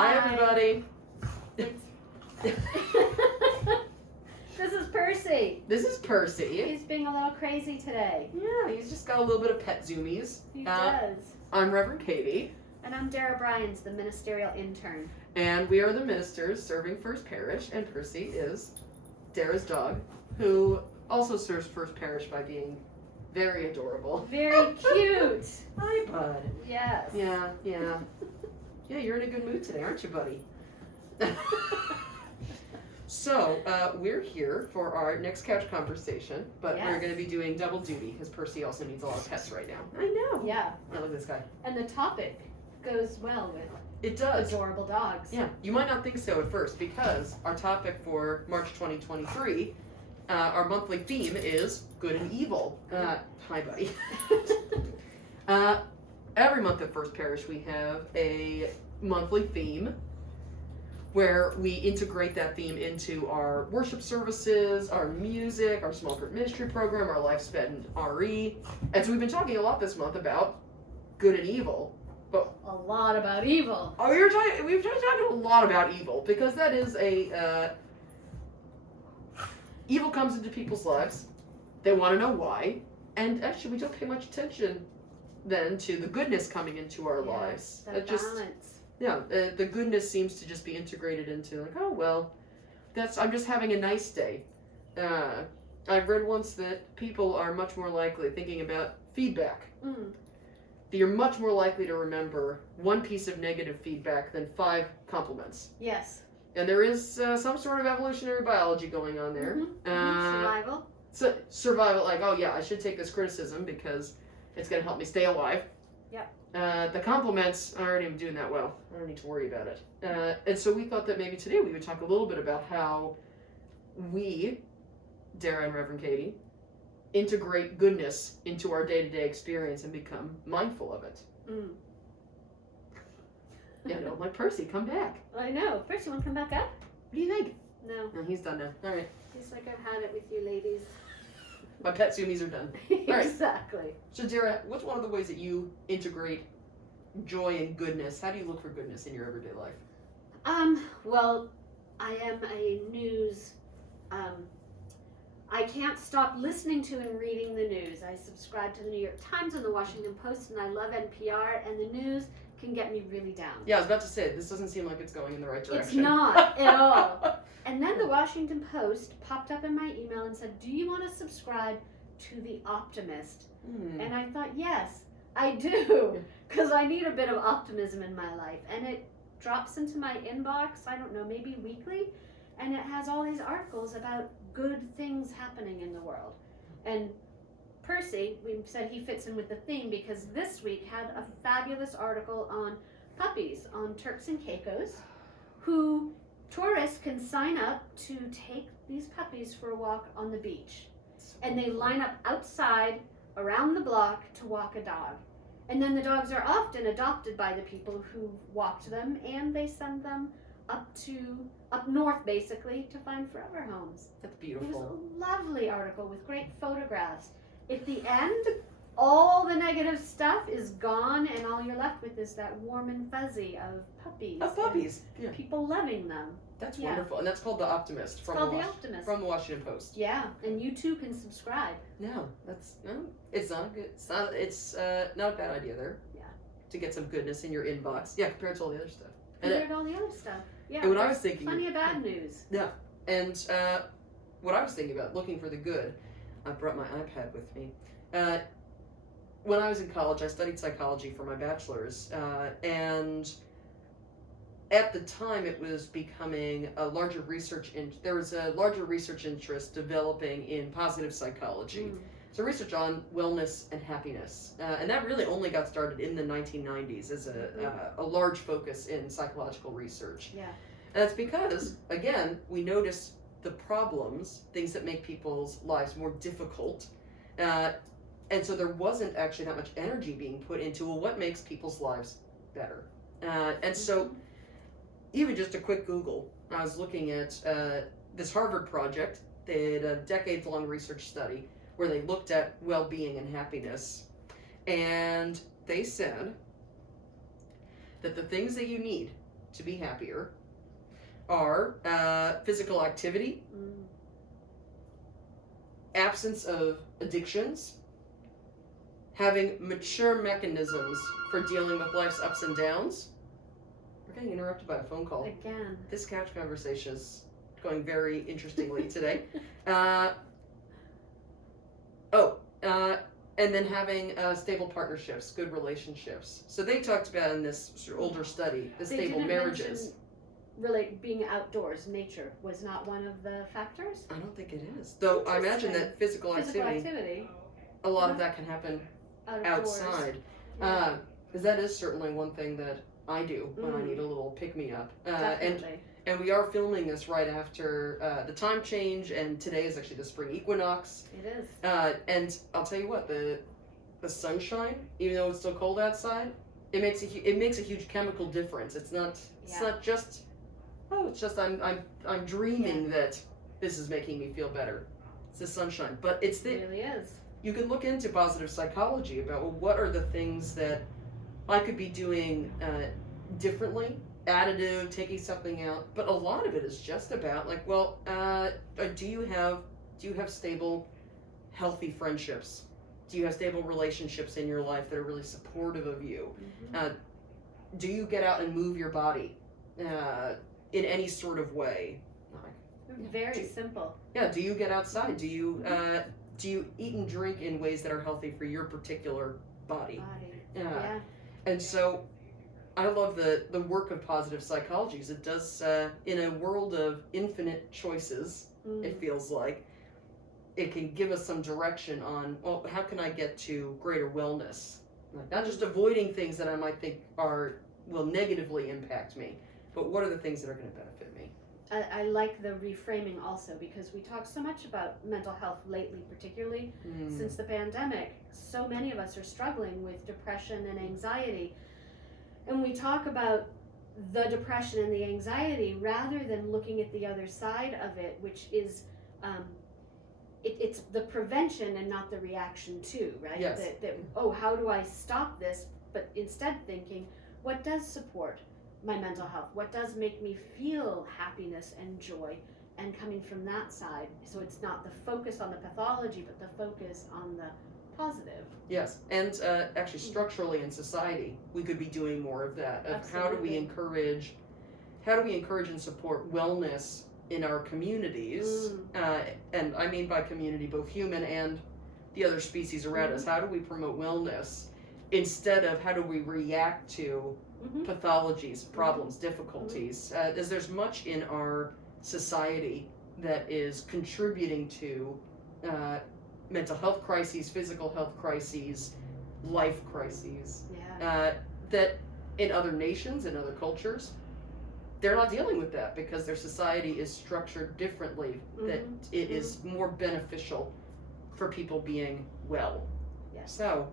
Hi, everybody. This is Percy. This is Percy. He's being a little crazy today. Yeah, he's just got a little bit of pet zoomies. He does. I'm Reverend Catie. And I'm Darrah Bryans, the ministerial intern. And we are the ministers serving First Parish, and Percy is Darrah's dog, who also serves First Parish by being very adorable. Very cute. Hi, bud. Yes. Yeah. Yeah, you're in a good mood today, aren't you, buddy? So, we're here for our next couch conversation, but Yes. we're going to be doing double duty because Percy also needs a lot of pets right now. I know. Yeah. Yeah, look at this guy. And the topic goes well with It does. adorable dogs. Yeah, you might not think so at first because our topic for March 2023, our monthly theme is good and evil. Hi, buddy. Every month at First Parish we have a monthly theme where we integrate that theme into our worship services, our music, our small group ministry program, our Life Spent RE. And so we've been talking a lot this month about good and evil. But A lot about evil. we've been talking a lot about evil because that is evil comes into people's lives. They want to know why. And actually we don't pay much attention then to the goodness coming into our lives. That balance. Yeah, the goodness seems to just be integrated into like, oh, well, I'm just having a nice day. I've read once that people are much more likely, thinking about feedback, that you're much more likely to remember one piece of negative feedback than 5 compliments. Yes. And there is some sort of evolutionary biology going on there. Survival. So, survival, like, oh yeah, I should take this criticism because it's going to help me stay alive. Yep. The compliments aren't even doing that well. I don't need to worry about it. And so we thought that maybe today we would talk a little bit about how we, Darrah and Reverend Catie, integrate goodness into our day-to-day experience and become mindful of it. Yeah, no, like Percy, come back. I know. Percy, you want to come back up? What do you think? No. No, he's done now. All right. He's like, I've had it with you ladies. My pet zoomies are done. right. Exactly. So, Darrah, what's one of the ways that you integrate joy and goodness? How do you look for goodness in your everyday life? Well, I am a news, I can't stop listening to and reading the news. I subscribe to the New York Times and the Washington Post, and I love NPR, and the news can get me really down. Yeah, I was about to say, this doesn't seem like it's going in the right direction. It's not at all. And then the Washington Post popped up in my email and said, do you want to subscribe to The Optimist? And I thought, yes, I do, because I need a bit of optimism in my life. And it drops into my inbox, I don't know, maybe weekly, and it has all these articles about good things happening in the world. And Percy, we said he fits in with the theme because this week had a fabulous article on puppies, on Turks and Caicos, who tourists can sign up to take these puppies for a walk on the beach. And they line up outside around the block to walk a dog. And then the dogs are often adopted by the people who walked them, and they send them up north basically to find forever homes. That's It beautiful. was a lovely article with great photographs. At the end, all the negative stuff is gone, and all you're left with is that warm and fuzzy of puppies. Of puppies. Yeah. People loving them. That's wonderful. And that's called The Optimist It's called The Optimist. from the Washington Post. Yeah, and you too can subscribe. No, it's not a good, it's not a bad idea there. Yeah. To get some goodness in your inbox. Yeah, compared to all the other stuff. Compared to all the other stuff. Yeah. And what I was thinking. Plenty of bad news. Yeah. And what I was thinking about, looking for the good, I brought my iPad with me. When I was in college, I studied psychology for my bachelor's, and at the time it was becoming a larger research, there was a larger research interest developing in positive psychology. So research on wellness and happiness. And that really only got started in the 1990s as a large focus in psychological research. Yeah. And that's because, again, we notice the problems, things that make people's lives more difficult. And so there wasn't actually that much energy being put into, well, what makes people's lives better? And so even just a quick Google, I was looking at this Harvard project. They had a decades-long research study where they looked at well-being and happiness. And they said that the things that you need to be happier are physical activity, absence of addictions, having mature mechanisms for dealing with life's ups and downs. We're getting interrupted by a phone call. Again. This couch conversation is going very interestingly today. And then having stable partnerships, good relationships. So they talked about in this sort of older study, the stable marriages. Really, being outdoors, nature, was not one of the factors? I don't think it is. Though I imagine that physical activity, a lot of that can happen outside. Because that is certainly one thing that I do when I need a little pick-me-up. And we are filming this right after the time change, and today is actually the spring equinox. It is. And I'll tell you what, the sunshine, even though it's still cold outside, it makes a huge chemical difference. It's not just I'm dreaming that this is making me feel better. It's the sunshine, but it really is. You can look into positive psychology about, well, what are the things that I could be doing differently, additive, taking something out. But a lot of it is just about like, well, do you have stable, healthy friendships? Do you have stable relationships in your life that are really supportive of you? Do you get out and move your body in any sort of way? Very simple. Yeah. Do you get outside? Do you eat and drink in ways that are healthy for your particular body? Yeah. And so I love the work of positive psychology, because it does, in a world of infinite choices, it feels like, it can give us some direction on, well, how can I get to greater wellness? Like, not just avoiding things that I might think will negatively impact me, but what are the things that are going to benefit me? I like the reframing also, because we talk so much about mental health lately, particularly since the pandemic. So many of us are struggling with depression and anxiety. And we talk about the depression and the anxiety rather than looking at the other side of it, which is it's the prevention and not the reaction to, right? Yes. That how do I stop this? But instead thinking, what does support my mental health? What does make me feel happiness and joy? And coming from that side. So it's not the focus on the pathology, but the focus on the positive. Yes, and actually structurally in society, we could be doing more of that. Of Absolutely. how do we encourage and support wellness in our communities? And I mean by community both human and the other species around us. How do we promote wellness instead of how do we react to pathologies, problems, difficulties? There's much in our society that is contributing to mental health crises, physical health crises, life crises, that in other nations, in other cultures, they're not dealing with that because their society is structured differently, that it is more beneficial for people being well. Yes. So,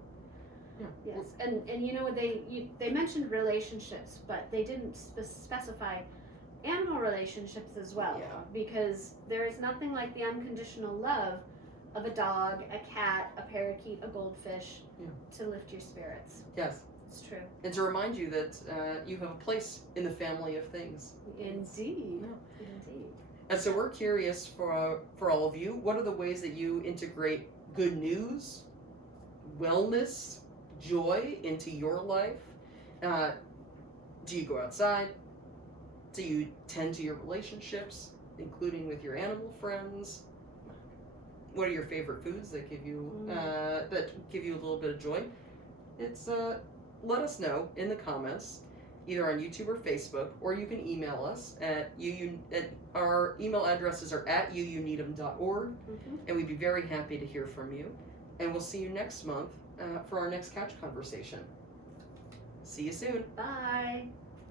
Yes, and you know, they mentioned relationships, but they didn't specify animal relationships as well, because there is nothing like the unconditional love of a dog, a cat, a parakeet, a goldfish to lift your spirits. Yes. It's true. And to remind you that you have a place in the family of things. Indeed. Yeah. Indeed. And so we're curious for all of you, what are the ways that you integrate good news, wellness, joy into your life? Do you go outside? Do you tend to your relationships, including with your animal friends? What are your favorite foods that give you a little bit of joy? It's let us know in the comments, either on YouTube or Facebook, or you can email us at our email addresses are at uuneedham.org, and we'd be very happy to hear from you. And we'll see you next month for our next couch conversation. See you soon. Bye.